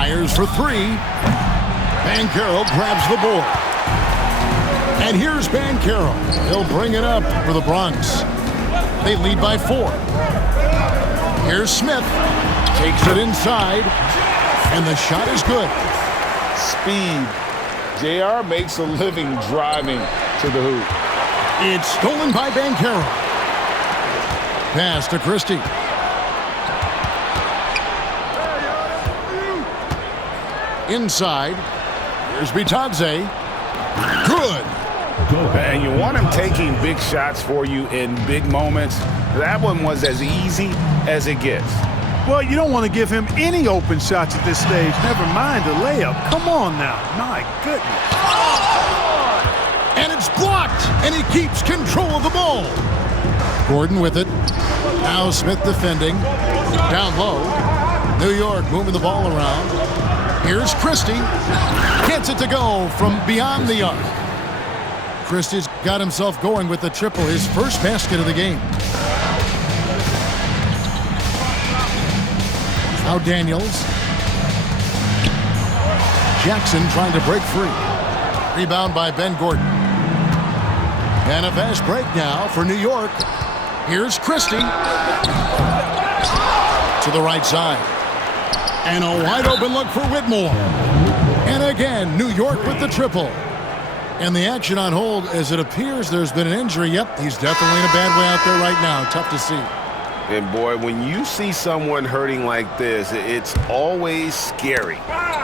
Fires for three. Banchero grabs the board. And here's Banchero. He'll bring it up for the Bronx. They lead by 4. Here's Smith. Takes it inside. And the shot is good. Speed. JR makes a living driving to the hoop. It's stolen by Banchero. Pass to Christie. Inside. Here's Bitadze. Good. And you want him taking big shots for you in big moments. That one was as easy as it gets. Well, you don't want to give him any open shots at this stage. Never mind a layup. Come on now. My goodness. And it's blocked. And he keeps control of the ball. Gordon with it. Now Smith defending. Down low. New York moving the ball around. Here's Christie. Gets it to go from beyond the arc. Christie's got himself going with the triple, his first basket of the game. Now Daniels. Jackson trying to break free. Rebound by Ben Gordon. And a fast break now for New York. Here's Christie. To the right side. And a wide open look for Whitmore. And again, New York with the triple. And the action on hold as it appears there's been an injury. Yep, he's definitely in a bad way out there right now. Tough to see. And boy, when you see someone hurting like this, it's always scary.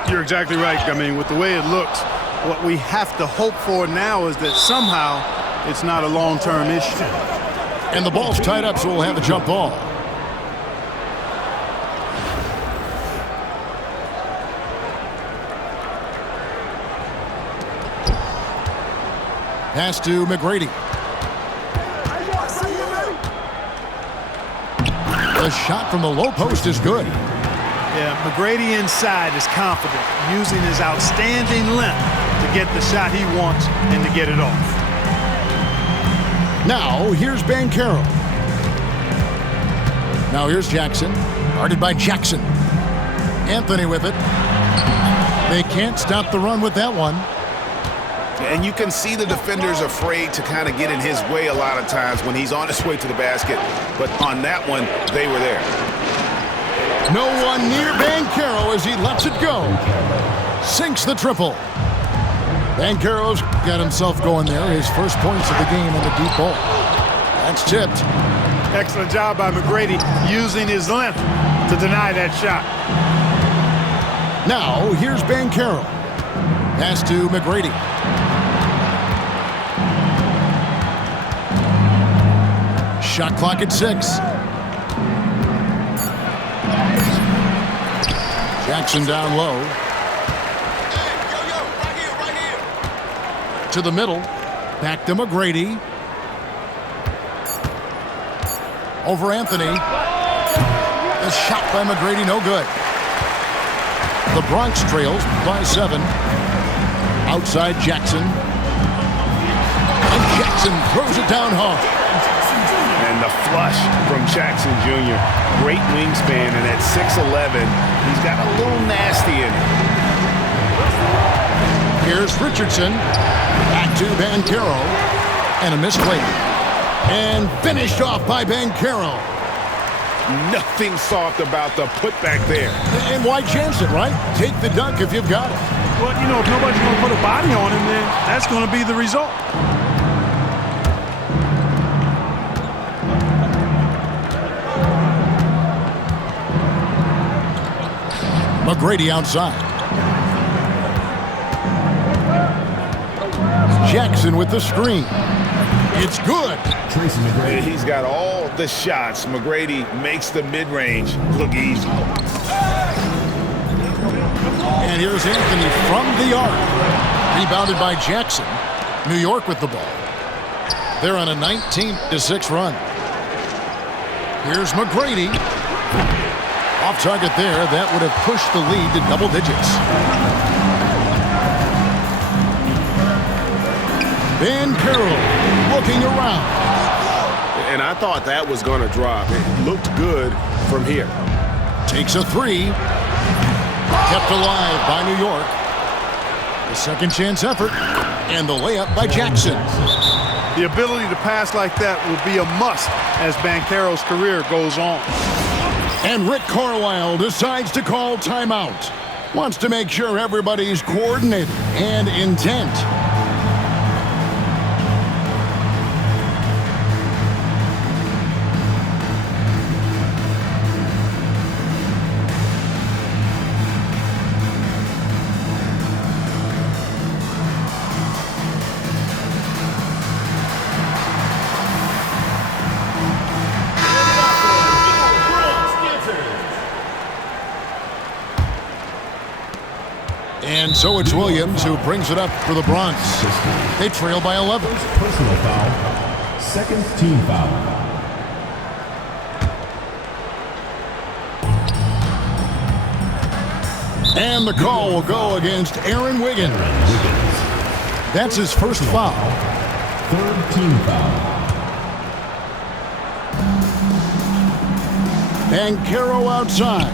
You're exactly right. I mean, with the way it looks, what we have to hope for now is that somehow it's not a long-term issue. And the ball's tied up, so we'll have a jump ball. Pass to McGrady. The shot from the low post is good. Yeah, McGrady inside is confident, using his outstanding length to get the shot he wants and to get it off. Now, here's Banchero. Now here's Jackson. Guarded by Jackson. Anthony with it. They can't stop the run with that one. And you can see the defenders afraid to kind of get in his way a lot of times when he's on his way to the basket. But on that one, they were there. No one near Banchero as he lets it go. Sinks the triple. Banchero's got himself going there. His first points of the game on the deep ball. That's tipped. Excellent job by McGrady using his length to deny that shot. Now, here's Banchero. Pass to McGrady. Shot clock at 6. Jackson down low. To the middle. Back to McGrady. Over Anthony. The shot by McGrady, no good. The Bronx trails by 7. Outside Jackson. And Jackson throws it down hard. And the flush from Jackson Jr. Great wingspan, and at 6'11", he's got a little nasty in it. Here's Richardson. Back to Banchero. And a missed layup. And finished off by Banchero. Nothing soft about the putback there. And why chance it, right? Take the dunk if you've got it. Well, you know, if nobody's going to put a body on him, then that's going to be the result. McGrady outside. Jackson with the screen. It's good. He's got all the shots. McGrady makes the mid-range look easy. And here's Anthony from the arc. Rebounded by Jackson. New York with the ball. They're on a 19-6 run. Here's McGrady. Off target there. That would have pushed the lead to double digits. Banchero looking around. And I thought that was going to drop. It looked good from here. Takes a 3. Kept alive by New York. The second chance effort. And the layup by Jackson. The ability to pass like that will be a must as Banchero's career goes on. And Rick Carlisle decides to call timeout. Wants to make sure everybody's coordinated and intent. And so it's Williams who brings it up for the Bronx. They trail by 11. Personal foul. Second team foul. And the call will go against Aaron Wiggins. That's his first foul. Third team foul. Banchero outside.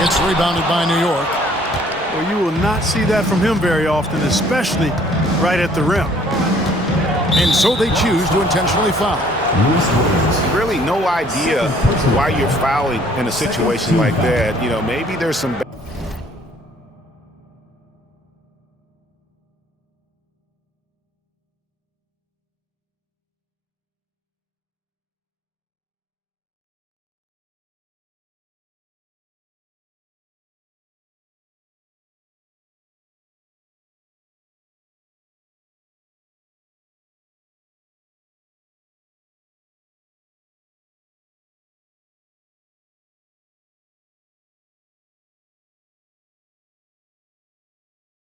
It's rebounded by New York. Well, you will not see that from him very often, especially right at the rim. And so they choose to intentionally foul. Really no idea why you're fouling in a situation like that. You know, maybe there's some...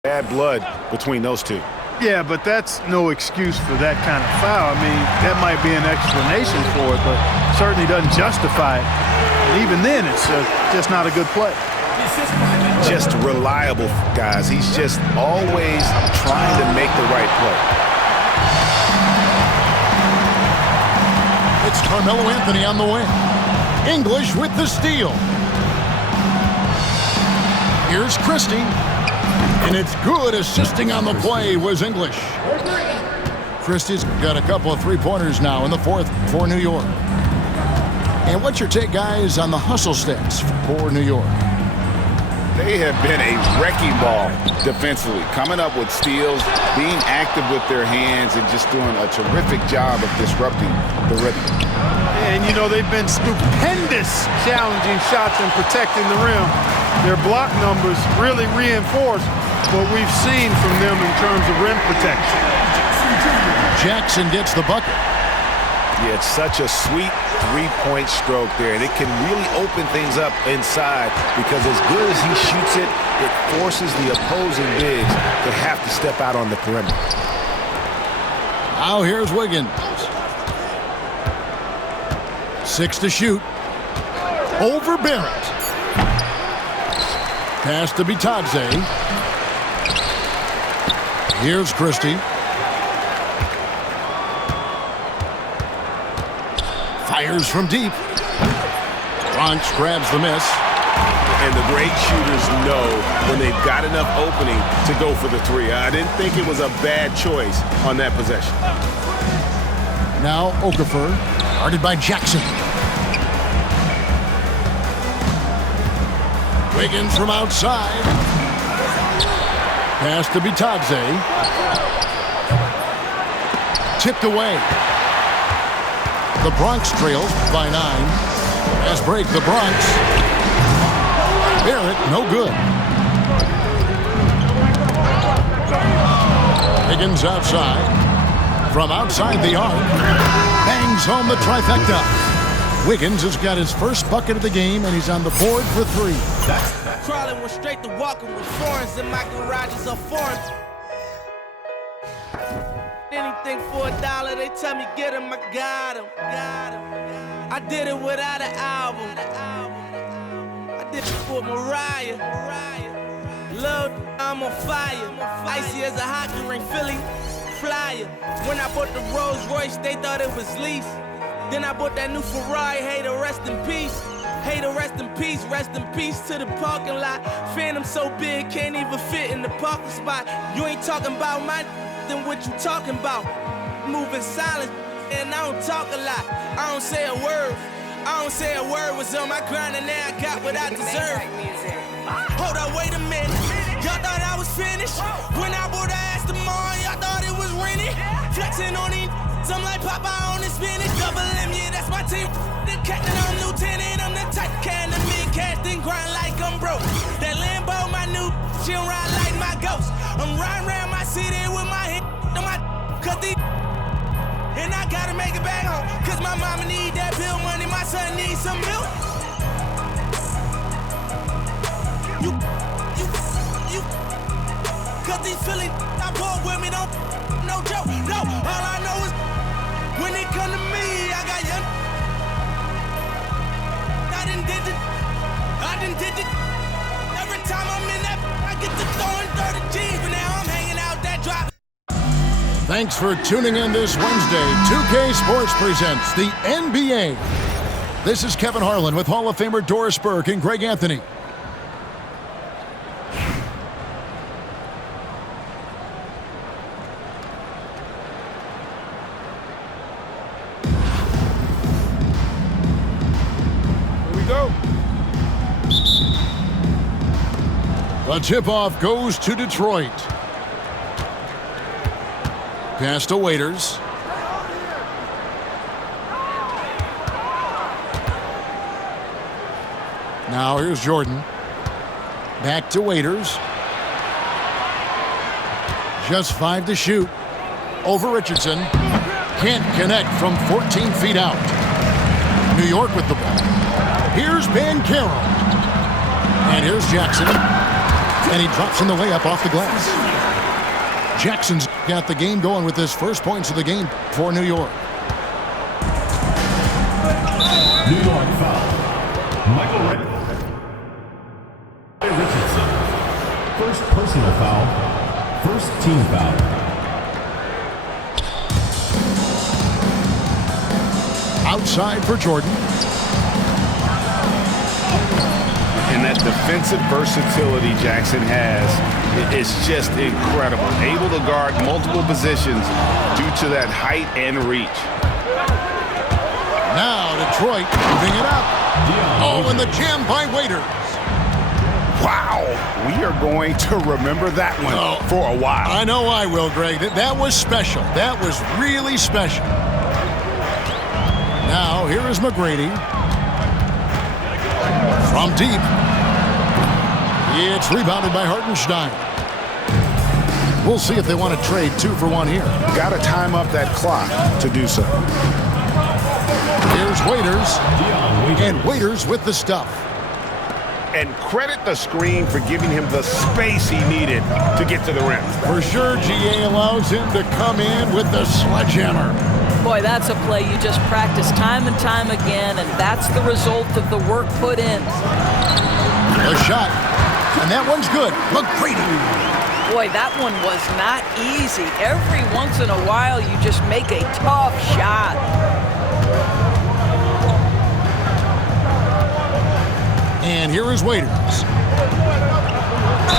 bad blood between those two. Yeah, but that's no excuse for that kind of foul. I mean, that might be an explanation for it, but certainly doesn't justify it. And even then, it's just not a good play. Just reliable, guys. He's just always trying to make the right play. It's Carmelo Anthony on the wing. English with the steal. Here's Christie. And it's good. Assisting on the play was English. Christie's got a couple of three-pointers now in the fourth for New York. And what's your take, guys, on the hustle stats for New York? They have been a wrecking ball defensively, coming up with steals, being active with their hands, and just doing a terrific job of disrupting the rhythm. And, you know, they've been stupendous challenging shots and protecting the rim. Their block numbers really reinforce what we've seen from them in terms of rim protection. Jackson gets the bucket. Yeah, it's such a sweet three-point stroke there, and it can really open things up inside because as good as he shoots it, it forces the opposing bigs to have to step out on the perimeter. Now here's Wiggins. 6 to shoot. Over Barrett. Pass to Bitadze. Here's Christie. Fires from deep. Bronx grabs the miss. And the great shooters know when they've got enough opening to go for the three. I didn't think it was a bad choice on that possession. Now Okafor, guarded by Jackson. Wiggins from outside. Pass to Bitadze. Tipped away. The Bronx trails by 9. Fast break, the Bronx. Barrett, no good. Higgins outside. From outside the arc. Bangs home the trifecta. Wiggins has got his first bucket of the game, and he's on the board for 3. Crawling went straight to walking with foreigns in my garages are foreign. Anything for $1, they tell me get him, I got him. I did it without an album. I did it for Mariah. Lil', I'm on fire. Icy as a hockey ring, Philly flyer. When I bought the Rolls Royce, they thought it was lease. Then I bought that new Ferrari, hater, rest in peace. Hater, rest in peace to the parking lot. Phantom so big, can't even fit in the parking spot. You ain't talking about my then what you talking about? Moving silent, and I don't talk a lot. I don't say a word. I don't say a word. Was on my grind and now I got what I deserve. Hold up, wait a minute. Y'all thought I was finished? When I bought the ass tomorrow, y'all thought it was rented? Flexing on these, I'm like Popeye on the spinach. Double M, yeah, that's my team. The captain, I'm lieutenant. I'm the type can the mid casting grind like I'm broke. That Lambo, my new, she'll ride like my ghost. I'm riding around my city with my hit on my cut these. And I gotta make it back home, cause my mama need that bill money, my son needs some milk. You, cause these Philly I bought with me, don't, no joke, no. All I know is, when it come to me, I got young. I done did it. Every time I'm in that, I get to throwing 30 G's, but now I'm hanging out that drop. Thanks for tuning in this Wednesday. 2K Sports presents the NBA. This is Kevin Harlan with Hall of Famer Doris Burke and Greg Anthony. Here we go. The tip-off goes to Detroit. Pass to Waiters. Now here's Jordan. Back to Waiters. Just 5 to shoot. Over Richardson. Can't connect from 14 feet out. New York with the ball. Here's Banchero. And here's Jackson. And he drops in the layup off the glass. Jackson's got the game going with his first points of the game for New York. New York foul. Michael Richardson. First personal foul. First team foul. Outside for Jordan. And that defensive versatility Jackson has is just incredible. Able to guard multiple positions due to that height and reach. Now Detroit moving it up. Oh, and the jam by Waiters. Wow, we are going to remember that one for a while. I know I will, Greg. That was special. That was really special. Now here is McGrady. From deep. It's rebounded by Hartenstein. We'll see if they want to trade 2 for 1 here. Got to time up that clock to do so. Here's Waiters. And Waiters with the stuff. And credit the screen for giving him the space he needed to get to the rim. For sure, GA allows him to come in with the sledgehammer. Boy, that's a play you just practice time and time again, and that's the result of the work put in. A shot. And that one's good. McGrady. Boy, that one was not easy. Every once in a while, you just make a tough shot. And here is Waiters.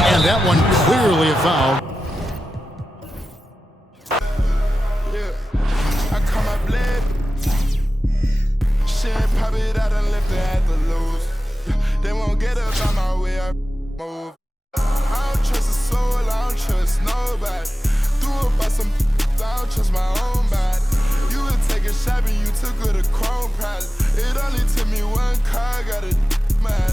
And that one clearly a foul. I come my bled. Shit, pop it out and left it at the loose. They won't get up on my way, I move. I don't trust a soul, I don't trust nobody. Threw up by some, I don't trust my own body. You would take a shot and you took her to Chrome Palace. It only took me one car, got a mad.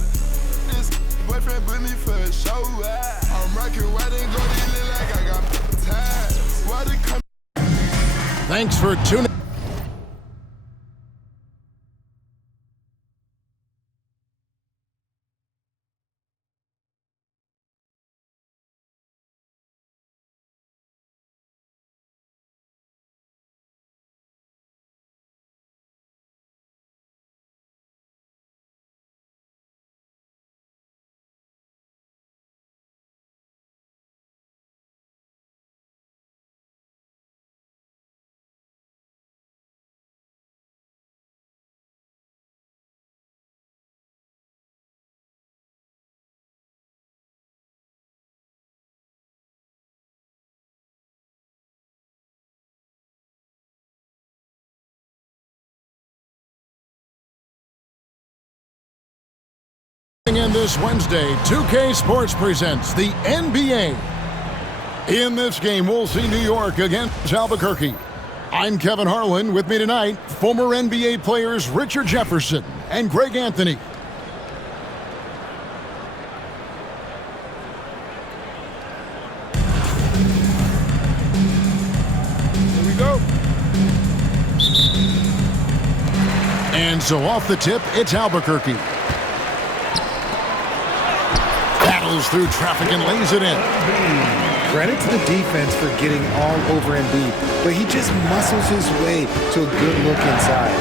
This boyfriend put me for a show. I'm rocking white and gold, it look like I got ties. Why they come? Thanks for tuning. In this Wednesday, 2K Sports presents the NBA. In this game, we'll see New York against Albuquerque. I'm Kevin Harlan. With me tonight, former NBA players Richard Jefferson and Greg Anthony. Here we go. And so off the tip, it's Albuquerque. Battles through traffic and lays it in. Credit to the defense for getting all over Embiid, but he just muscles his way to a good look inside.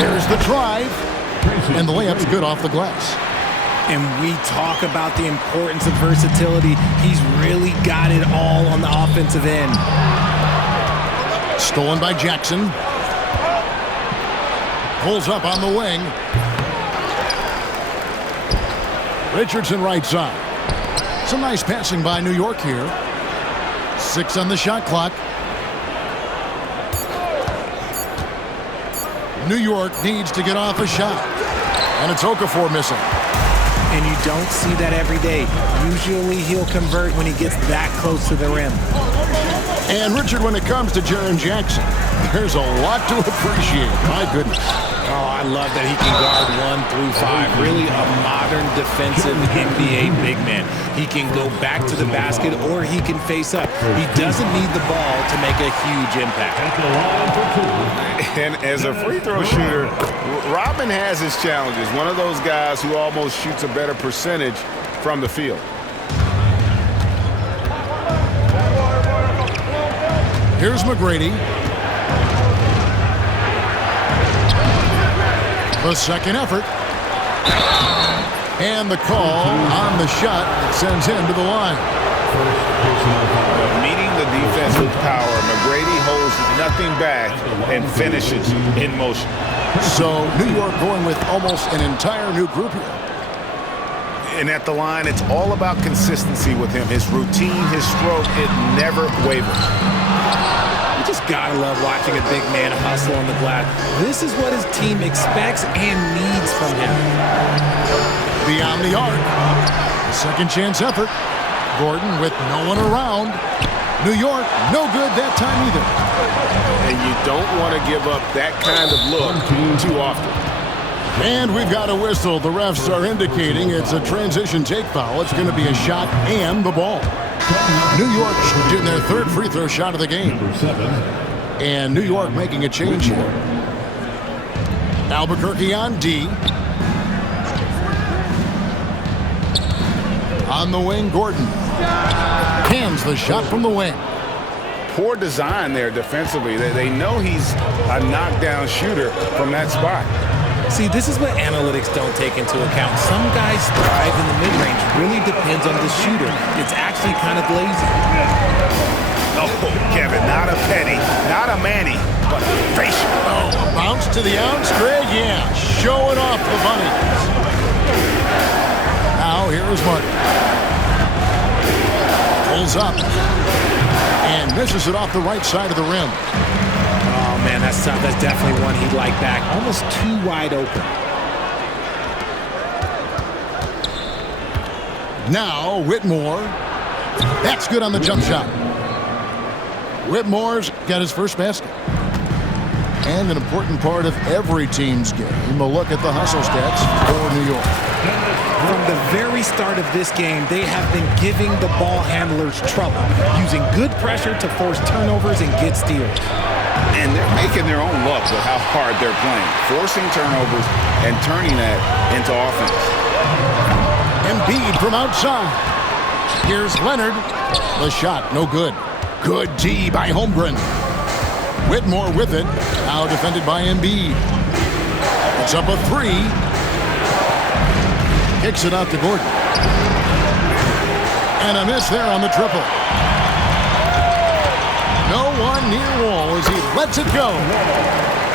There's the drive, and the layup's good off the glass. And we talk about the importance of versatility. He's really got it all on the offensive end. Stolen by Jackson. Pulls up on the wing. Richardson right side. Some nice passing by New York here. 6 on the shot clock. New York needs to get off a shot. And it's Okafor missing. And you don't see that every day. Usually he'll convert when he gets that close to the rim. And Richard, when it comes to Jaren Jackson, there's a lot to appreciate. My goodness. Oh, I love that he can guard 1 through 5. Really a modern defensive NBA big man. He can go back to the basket or he can face up. He doesn't need the ball to make a huge impact. And as a free throw shooter, Robin has his challenges. One of those guys who almost shoots a better percentage from the field. Here's McGrady. The second effort. And the call on the shot sends him to the line. Meeting the defense with power, McGrady holds nothing back and finishes in motion. So New York going with almost an entire new group here. And at the line, it's all about consistency with him. His routine, his stroke, it never wavers. You just gotta love watching a big man hustle on the glass. This is what his team expects and needs from him. Beyond the arc. The second chance effort. Gordon with no one around. New York, no good that time either. And you don't want to give up that kind of look too often. And we've got a whistle. The refs are indicating it's a transition take foul. It's going to be a shot and the ball. New York shooting their third free throw shot of the game. And New York making a change here. Albuquerque on D. On the wing, Gordon. Hands the shot from the wing. Poor design there defensively. They know he's a knockdown shooter from that spot. See, this is what analytics don't take into account. Some guys thrive in the mid-range. Really depends on the shooter. It's actually kind of lazy. Oh, Kevin, not a Petty, not a Manny, but a facial. Oh, bounce to the ounce, Greg. Yeah, showing off the bunnies. Now here is Martin. Pulls up and misses it off the right side of the rim. Oh, man, that's definitely one he'd like back. Almost too wide open. Now, Whitmore. That's good on the jump shot. Whitmore's got his first basket. And an important part of every team's game, a look at the hustle stats for New York. From the very start of this game, they have been giving the ball handlers trouble, using good pressure to force turnovers and get steals. And they're making their own luck with how hard they're playing, forcing turnovers and turning that into offense. Embiid from outside. Here's Leonard. The shot, no good. Good D by Holmgren. Whitmore with it. Now defended by Embiid. It's up a 3. Kicks it out to Gordon. And a miss there on the triple. No one near Wall as he lets it go.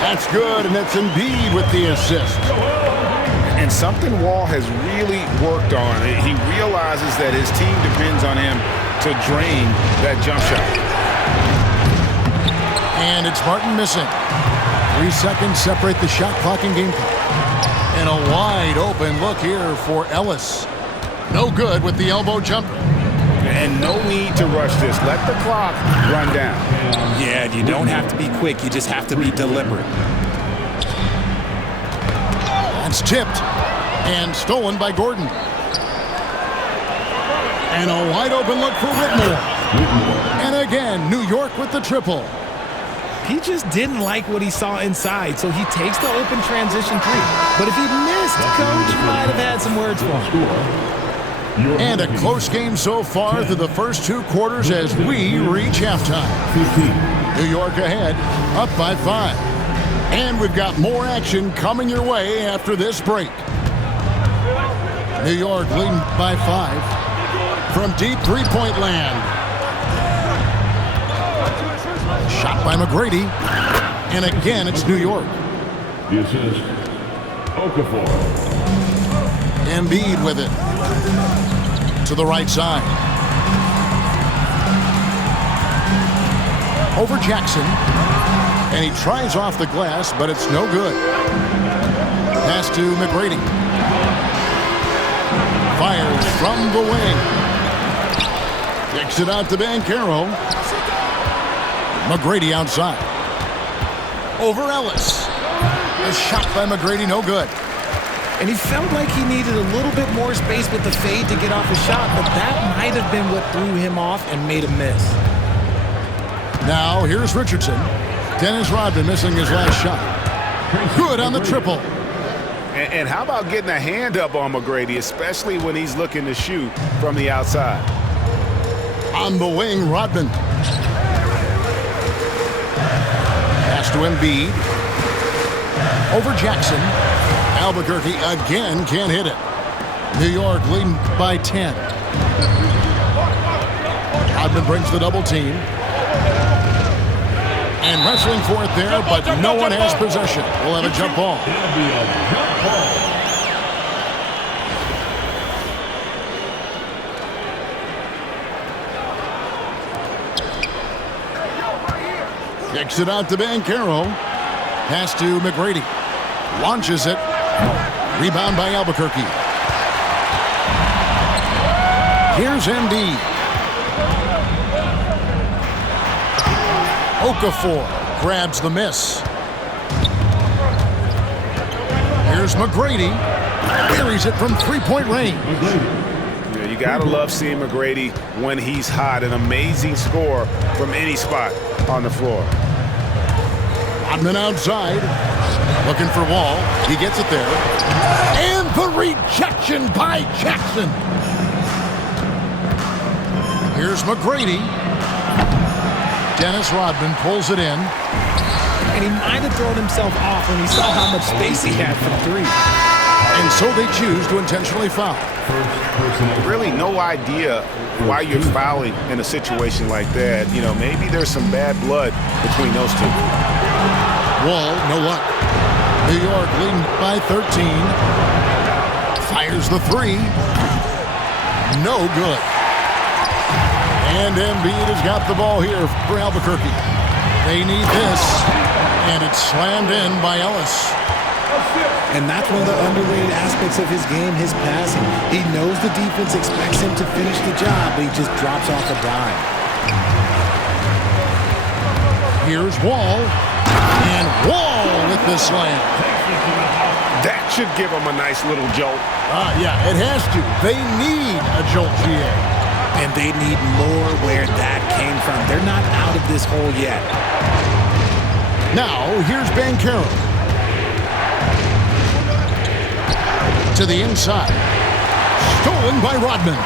That's good, and it's Embiid with the assist. And something Wall has really worked on. He realizes that his team depends on him to drain that jump shot. And it's Martin missing. 3 seconds separate the shot clock and game clock. And a wide open look here for Ellis. No good with the elbow jumper. And no need to rush this. Let the clock run down. Yeah, you don't have to be quick. You just have to be deliberate. That's tipped and stolen by Gordon. And a wide open look for Whitmore. And again, New York with the triple. He just didn't like what he saw inside, so he takes the open transition three. But if he missed, Coach might have had some words for him. And a close game so far through the first 2 quarters as we reach halftime. New York ahead, up by 5. And we've got more action coming your way after this break. New York leading by 5 from deep three-point land. Shot by McGrady. And again, it's New York. The assist, Okafor. Embiid with it. To the right side. Over Jackson. And he tries off the glass, but it's no good. Pass to McGrady. Fires from the wing. Kicks it out to Banchero. McGrady outside. Over Ellis. A shot by McGrady, no good. And he felt like he needed a little bit more space with the fade to get off his shot, but that might have been what threw him off and made him miss. Now, here's Richardson. Dennis Rodman missing his last shot. Good on the triple. And how about getting a hand up on McGrady, especially when he's looking to shoot from the outside? On the wing, Rodman. Pass to Embiid. Over Jackson. Albuquerque again can't hit it. New York leading by 10. Rodman brings the double team. And wrestling for it there, but no one has possession. We'll have a jump ball. Kicks it out to Banchero. Pass to McGrady. Launches it. Rebound by Albuquerque. Here's Embiid. Okafor grabs the miss. Here's McGrady. Buries it from three-point range. Yeah, you gotta love seeing McGrady when he's hot. An amazing score from any spot on the floor. Rodman outside. Looking for Wall. He gets it there. And the rejection by Jackson. Here's McGrady. Dennis Rodman pulls it in. And he might have thrown himself off when he saw how much space he had from three. And so they choose to intentionally foul. Really no idea why you're fouling in a situation like that. You know, maybe there's some bad blood between those two. Wall, no luck. New York leading by 13. Fires the three. No good. And Embiid has got the ball here for Albuquerque. They need this. And it's slammed in by Ellis. And that's one of the underrated aspects of his game, his passing. He knows the defense expects him to finish the job, but he just drops off a dime. Here's Wall. And Wall with the slam. That should give him a nice little jolt. Yeah, it has to. They need a jolt, GA. And they need more where that came from. They're not out of this hole yet. Now, here's Banchero. To the inside. Stolen by Rodman.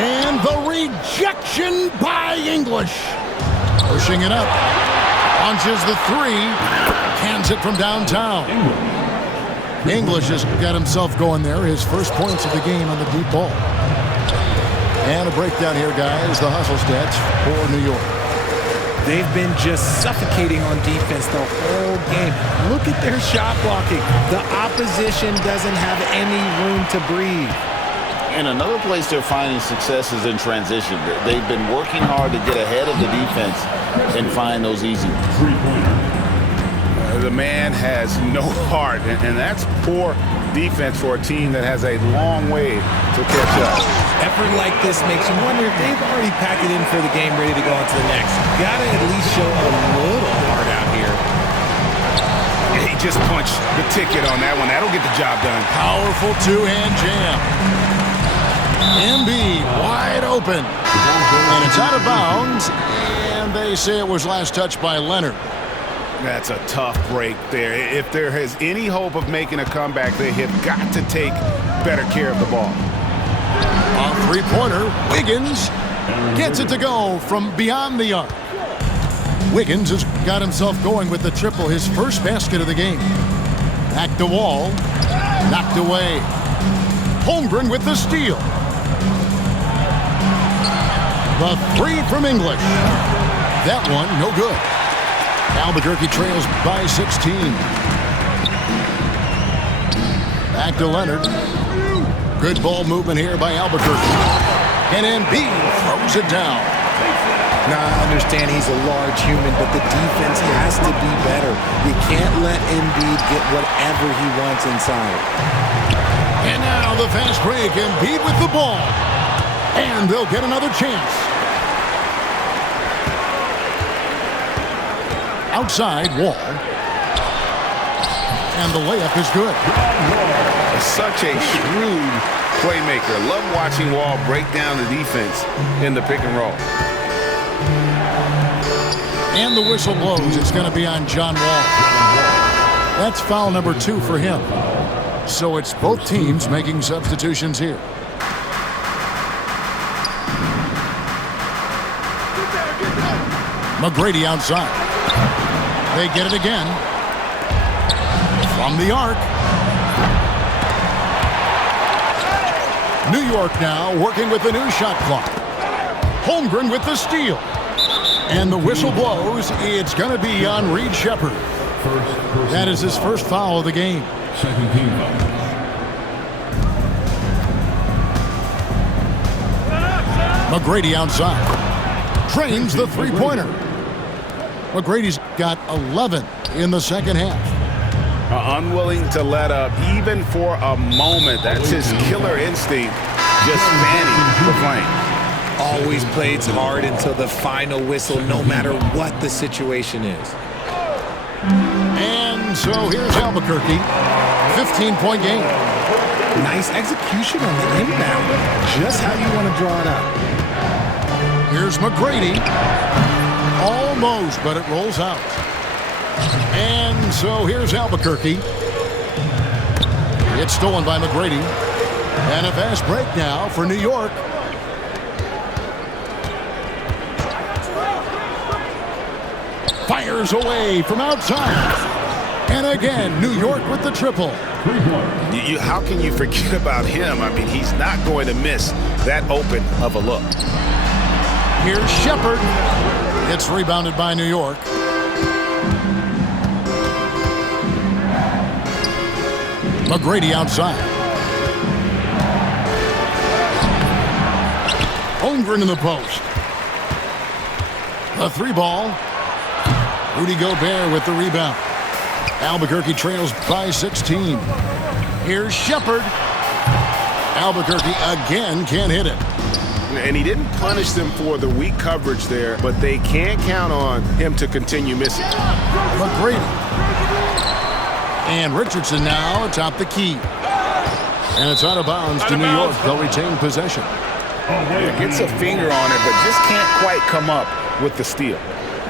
And the rejection by English. Pushing it up. Launches the three. Cans it from downtown. English has got himself going there. His first points of the game on the deep ball. And a breakdown here, guys. The hustle stats for New York. They've been just suffocating on defense the whole game. Look at their shot blocking. The opposition doesn't have any room to breathe. And another place they're finding success is in transition. They've been working hard to get ahead of the defense and find those easy ones. The man has no heart, and that's poor defense for a team that has a long way to catch up. Effort like this makes you wonder if they've already packed it in for the game, ready to go on to the next. Gotta at least show a little heart out here. He just punched the ticket on that one. That'll get the job done. Powerful two-hand jam. Embiid wide open. And it's out of bounds. And they say it was last touched by Leonard. That's a tough break there. If there is any hope of making a comeback, they have got to take better care of the ball. On three-pointer, Wiggins gets it to go from beyond the arc. Wiggins has got himself going with the triple, his first basket of the game. Back to Wall, knocked away. Holmgren with the steal. The three from English. That one, no good. Albuquerque trails by 16. Back to Leonard. Good ball movement here by Albuquerque. And Embiid throws it down. Now, I understand he's a large human, but the defense has to be better. You can't let Embiid get whatever he wants inside. And now the fast break. Embiid with the ball. And they'll get another chance. Outside, Wall. And the layup is good. Such a shrewd playmaker. Love watching Wall break down the defense in the pick and roll. And the whistle blows. It's going to be on John Wall. That's foul number 2 for him. So it's both teams making substitutions here. McGrady outside. They get it again. From the arc. New York now working with the new shot clock. Holmgren with the steal. And the whistle blows. It's going to be on Reed Sheppard. That is his first foul of the game. Second team foul. McGrady outside. Trains the three-pointer. McGrady's got 11 in the second half. Unwilling to let up even for a moment. That's his killer instinct, just fanning the flame. Always plays hard until the final whistle, no matter what the situation is. And so here's Albuquerque. 15-point game. Nice execution on the inbound. Just how you want to draw it up. Here's McGrady. Almost, but it rolls out. And so here's Albuquerque. It's stolen by McGrady. And a fast break now for New York. Fires away from outside. And again, New York with the triple. How can you forget about him? I mean, he's not going to miss that open of a look. Here's Sheppard. It's rebounded by New York. McGrady outside. Holmgren in the post. The three ball. Rudy Gobert with the rebound. Albuquerque trails by 16. Here's Sheppard. Albuquerque again can't hit it. And he didn't punish them for the weak coverage there, but they can't count on him to continue missing. McGrady. And Richardson now atop the key. And it's out of bounds to New York. They'll retain possession. Gets a finger on it, but just can't quite come up with the steal.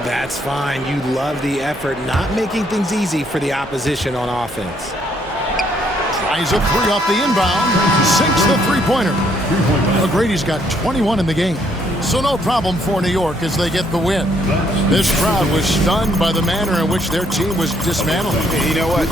That's fine. You love the effort, not making things easy for the opposition on offense. Tries a three off the inbound. Sinks the three-pointer. McGrady's got 21 in the game. So no problem for New York as they get the win. This crowd was stunned by the manner in which their team was dismantled. You know what?